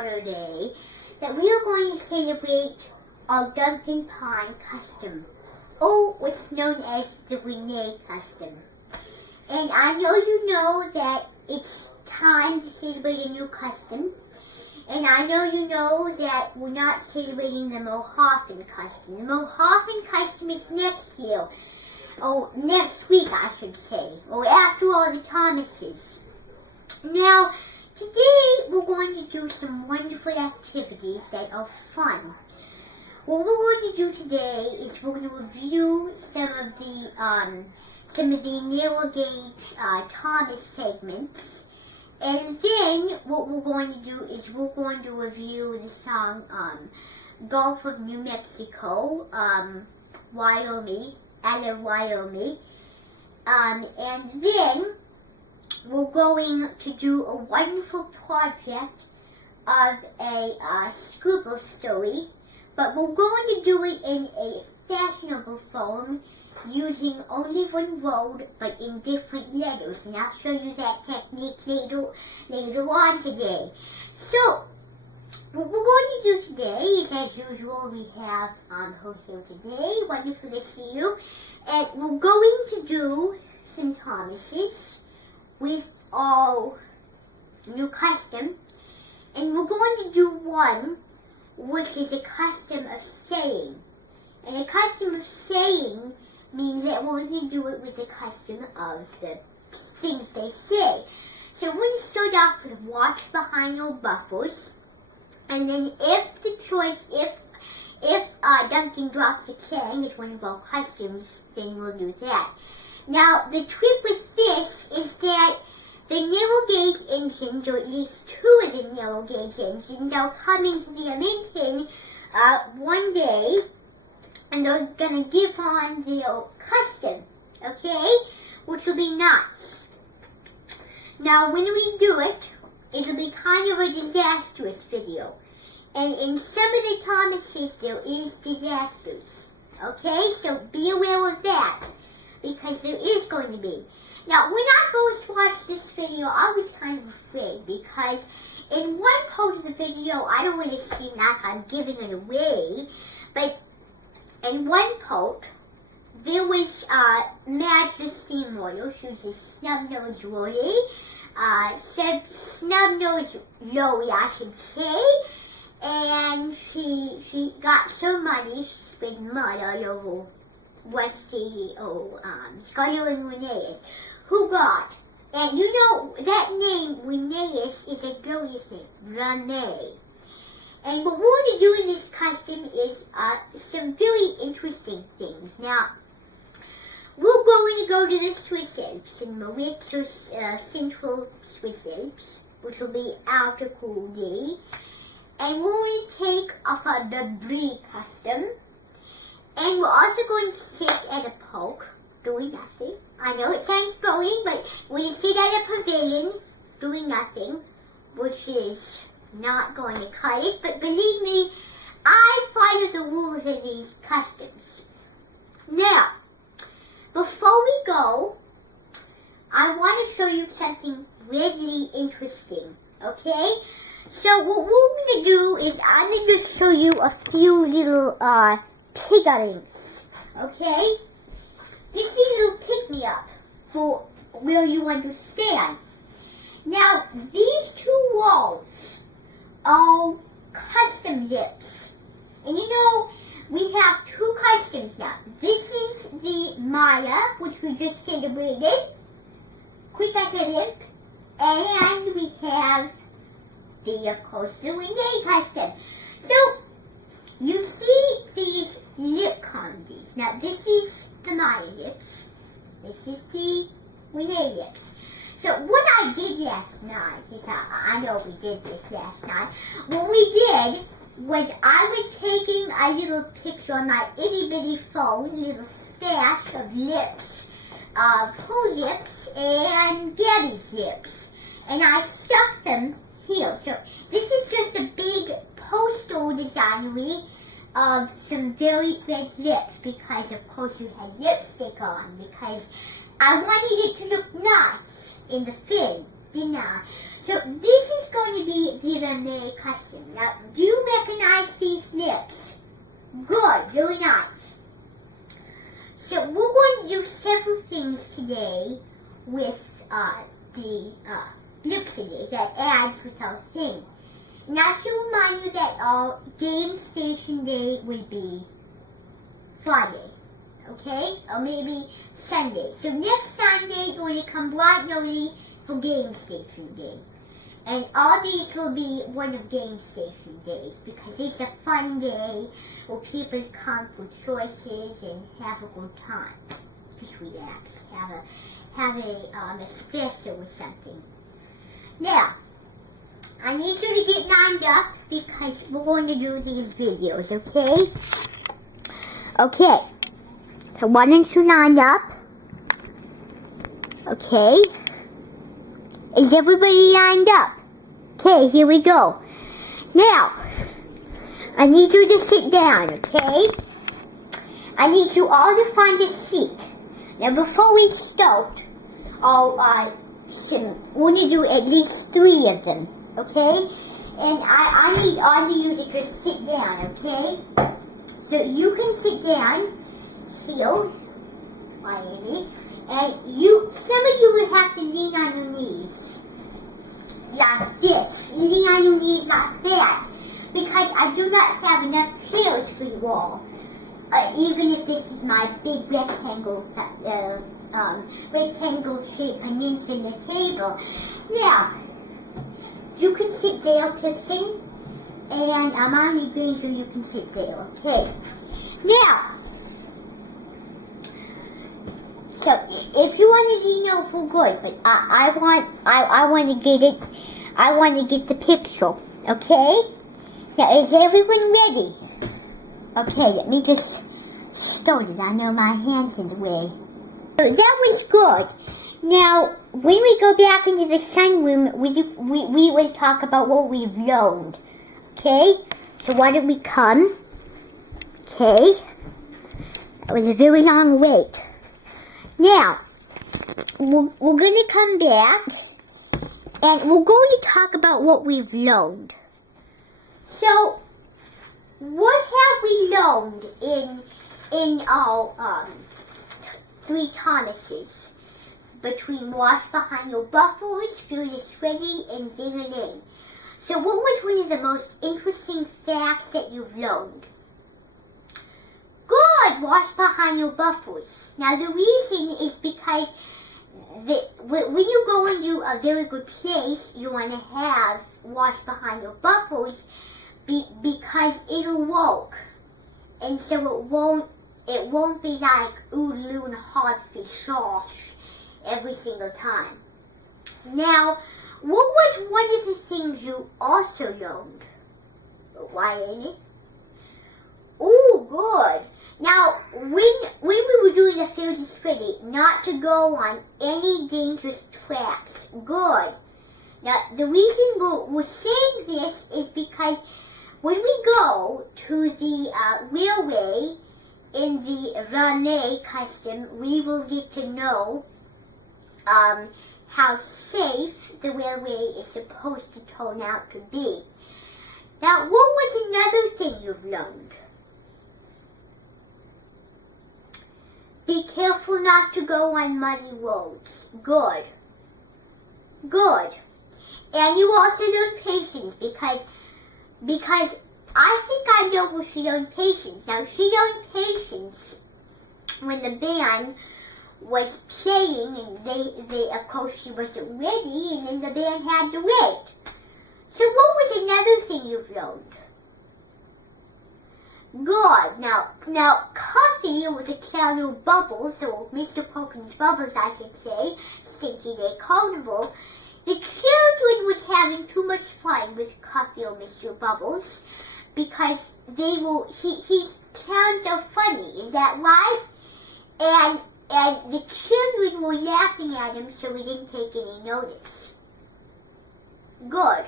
other day that we are going to celebrate our Duncan Pine custom, or what's known as the Renee custom. And I know you know that it's time to celebrate a new custom. And I know you know that we're not celebrating the Mohawken custom. The Mohawken custom is next year. Oh, next week I should say. Or after all the Thomases. Now, today we're going to do some wonderful activities that are fun. What we're going to do today is we're going to review some of the narrow gauge Thomas segments. And then what we're going to do is we're going to review the song Gulf of New Mexico, Wyoming, out of Wyoming. And then we're going to do a wonderful project of a scribble story, but we're going to do it in a fashionable form, using only one word, but in different letters. And I'll show you that technique later on today. So, what we're going to do today is, as usual, we have her here today. Wonderful to see you. And we're going to do some Thomases with our new custom. And we're going to do one which is a custom of saying. And a custom of saying means that we're going to do it with the custom of the things they say. So we're going to start off with watch behind your buffers, and then if the choice, if Duncan drops a K is one of our customs, then we'll do that. Now the trick with this is that the narrow gauge engines, or at least two of the narrow gauge engines, are coming to the Lincoln one day, and they're going to give on their custom, okay? Which will be nice. Now, when we do it, it'll be kind of a disastrous video. And in some of the Thomases, there is disasters, okay? So be aware of that, because there is going to be. Now, when I first watched this video, I was kind of afraid, because in one part of the video, I don't want to seem like I'm giving it away, but in one part, there was Madge the Steamroller, she was a snub-nosed Rory, snub-nosed Lori, I should say, and she got some money, she spent mud all over Rusty, Scarlet and Reneeus, who got, and you know, that name, Reneeus, is a girlish name, Renee. And what we're going to do in this custom is some very interesting things. Now, we're going to go to the Swiss Alps, in Mauritius, Central Swiss Alps, which will be after cool day. And we're going to take off the Brie custom. And we're also going to sit at a park, doing nothing. I know it sounds boring, but we're going to sit at a pavilion, doing nothing, which is not going to cut it, but believe me, I follow the rules of these customs. Now, before we go, I want to show you something really interesting, okay? So what we're going to do is I'm going to just show you a few little piggerings, okay? This is a little pick-me-up for where you understand. Now, these two walls are custom lips. And you know, we have two customs now. This is the Maya, which we just celebrated, quick as a lip, and we have the, of course, the Renee custom. So, you see these lip candies. Now, this is the Maya lips. This is the Renee lips. So what I did last night, I know we did this last night, what we did was I was taking a little picture on my itty-bitty phone, a little stash of lips, her lips and Gabby's lips, and I stuck them here. So this is just a big postal designery of some very red lips, because of course you had lipstick on, because I wanted it to look nice in the film, didn't I? So So this is going to be the Renee custom. Now, do you recognize these lips? Good, very nice. So we're going to do several things today with the lip today that adds with our thing. Now to remind you that our game station day will be Friday, okay? Or maybe Sunday. So next Sunday you're going to come bright and early for game station day. And all these will be one of game station days because it's a fun day where people come for choices and have a good time. Just relax, have a espresso or something. Now, I need you to get lined up because we're going to do these videos, okay? Okay, so why don't you line up? Okay. Is everybody lined up? Okay, here we go. Now, I need you to sit down, okay? I need you all to find a seat. Now, before we start, we're going to do at least 3 of them, okay? And I need all of you to just sit down, okay? So you can sit down here, and some of you will have to lean on your knees. Like this, lean on your knees like that, because I do not have enough chairs for you all. Even if this is my big rectangle shaped peninsula in the table. Now, you can sit there, Pixie, and I'm only going so you can sit there, okay? Now, so if you want to lean over, good, but I want to get it. I want to get the picture, okay? Now, is everyone ready? Okay, let me just start it. I know my hand's in the way. So that was good. Now, when we go back into the sunroom, we will talk about what we've learned. Okay? So why don't we come? Okay. That was a very long wait. Now, we're going to come back, and we're going to talk about what we've learned. So, what have we learned in our 3 Thomases? Between wash behind your buffers, fearless ready, and ding-a-ling. So what was one of the most interesting facts that you've learned? Good! Wash behind your buffers. Now the reason is because when you go into a very good place, you want to have wash behind your buffers because it'll work. And so it won't be like oodaloo and hard fish sauce every single time. Now, what was one of the things you also learned? Why ain't it? Oh, good. Now, when we were doing the Fairly Spready, not to go on any dangerous tracks. Good. Now, the reason we're saying this is because when we go to the railway in the Renee custom, we will get to know how safe the railway is supposed to turn out to be. Now, what was another thing you've learned? Be careful not to go on muddy roads. Good. Good. And you also learned patience because I think I know where she learned patience. Now, she learned patience when the band was playing, and they of course she wasn't ready, and then the band had to wait. So what was another thing you've learned? Good. Now coffee with a can of bubbles, or Mr. Pokin's bubbles I should say, Stinky Day Carnival, the children was having too much fun with coffee or Mr. Bubbles because his clowns are funny, is that right? And the children were laughing at him, so we didn't take any notice. Good.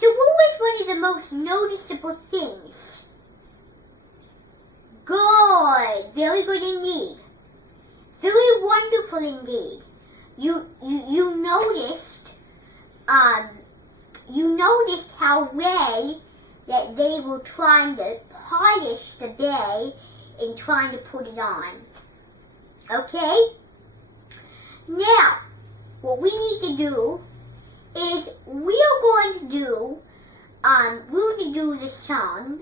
So what was one of the most noticeable things? Good. Very good indeed. Very wonderful indeed. You noticed you noticed how Ray, that they were trying to polish the bay and trying to put it on. Okay? Now, what we need to do is we're going to do the song,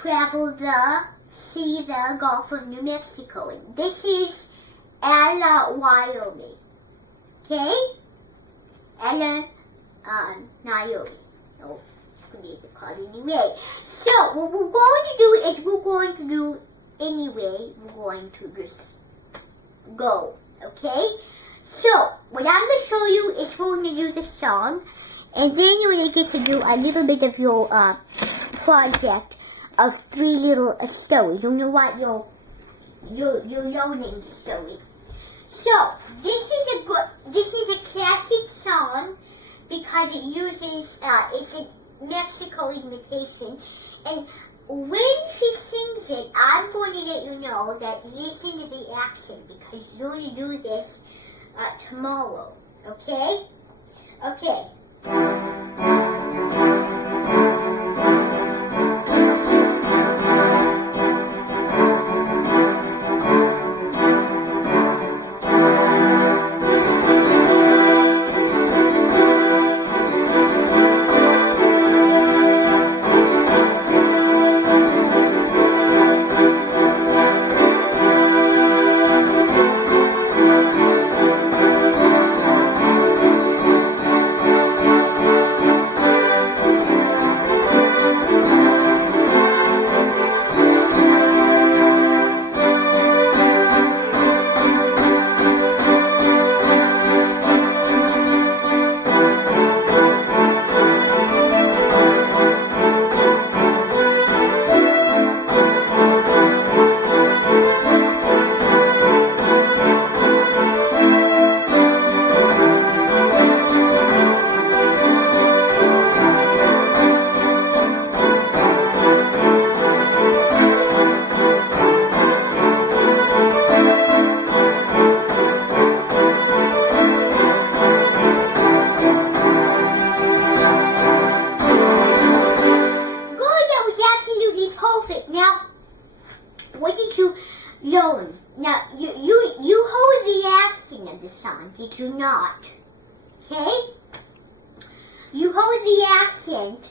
Travel the See the Gulf of New Mexico. And this is Ella, Wyoming. Okay? Ella, Wyoming. Oh, forget the card anyway. So, what we're going to do is we're going to just go. Okay? So, what I'm going to show you is we're going to do the song, and then you're going to get to do a little bit of your project of 3 little stories. You know what? Your learning story. So, this is a classic song because it uses it's a Mexico imitation, and when she sings it, I'm going to let you know that listen to the accent because you're going to do this tomorrow. Okay? Okay. Now, what did you learn? Now, you hold the accent of the song, did you not? Okay? You hold the accent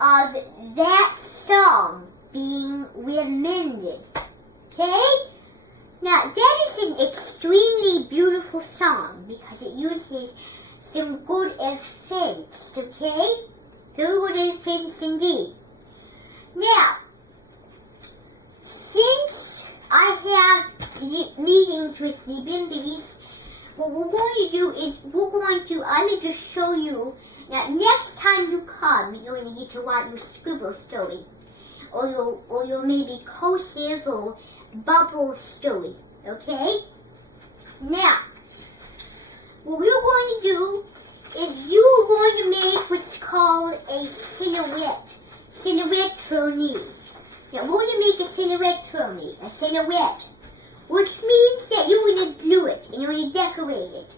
of that song being remembered. Okay? Now, that is an extremely beautiful song because it uses some good effects, okay? Good effects indeed. Now, since I have meetings with the Bimbies, what we're going to do is I'm going to just show you, now next time you come, you're going to get to write your scribble story, or your maybe cursive or bubble story, okay? Now, what we're going to do is you're going to make what's called a silhouette trony. Now, we're going to make a silhouette trony, a silhouette, which means that you're going to glue it and you're going to decorate it.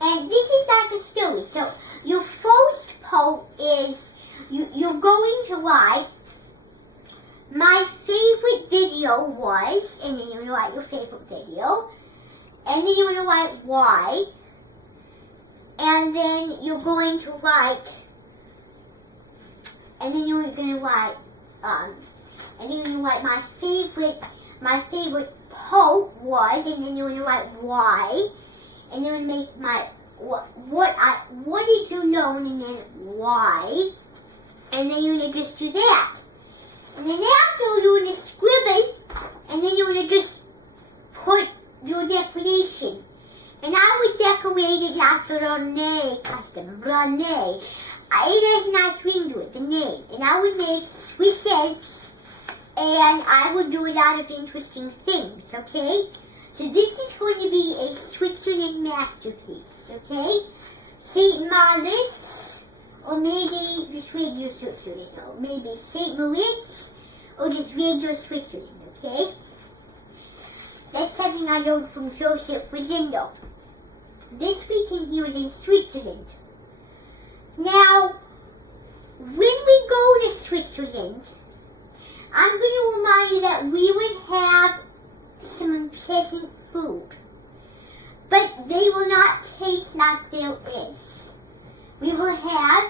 And this is like a story. So, your first part is you're going to write, my favorite video was, and then you're going to write your favorite video, and then you're going to write why, and then you're going to write, and then you're going to write, and then you're going to write my favorite part was, and then you're going to write why, and then you're going to make my, what did you learn, and then why, and then you're going to just do that. And then after you're going to scribble, and then you're going to just put your decoration. And I would decorate it like Rene custom, Rene. It has a nice ring to it, the name. And I would make Swiss eggs, and I would do a lot of interesting things, okay? So this is going to be a Switzerland masterpiece, okay? St. Moritz, or maybe just Radio Switzerland, or maybe St. Moritz, or just Radio Switzerland, okay? That's something I learned from Joseph Rizzendo. This weekend he was in Switzerland. Now, when we go to Switzerland, I'm going to remind you that we would have some pleasant food. But they will not taste like there is. We will have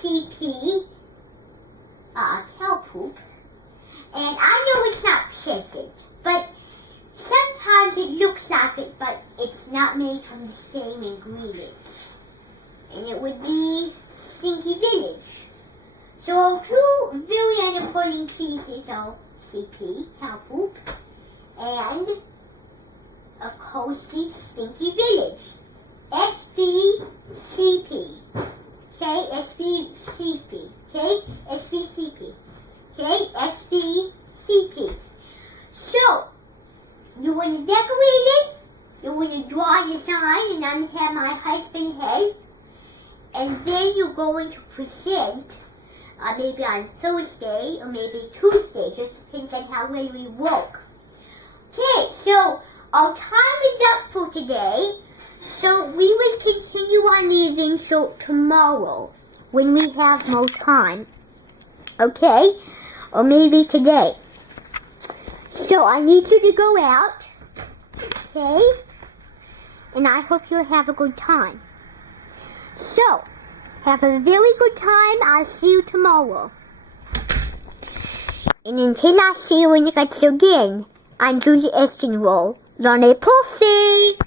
CP, cow poop. And I know it's not pleasant, but sometimes it looks like it, but it's not made from the same ingredients. And it would be Stinky Village. So two very unimportant pieces of CP, cow poop, and of course the Stinky Village. SBCP. Okay, SBCP. Okay, SBCP. Okay, SBCP. So, you want to decorate it, you want to draw a design, and I'm going to have my husband head, and then you're going to present, maybe on Thursday, or maybe Tuesday, just depends on how late we work. Okay, so our time is up for today, so we will continue on the adventure tomorrow, when we have more time. Okay? Or maybe today. So I need you to go out, okay? And I hope you'll have a good time. So, have a very good time. I'll see you tomorrow. And until I see you when you get again, I'm doing the acting role. Ronnie Pussy!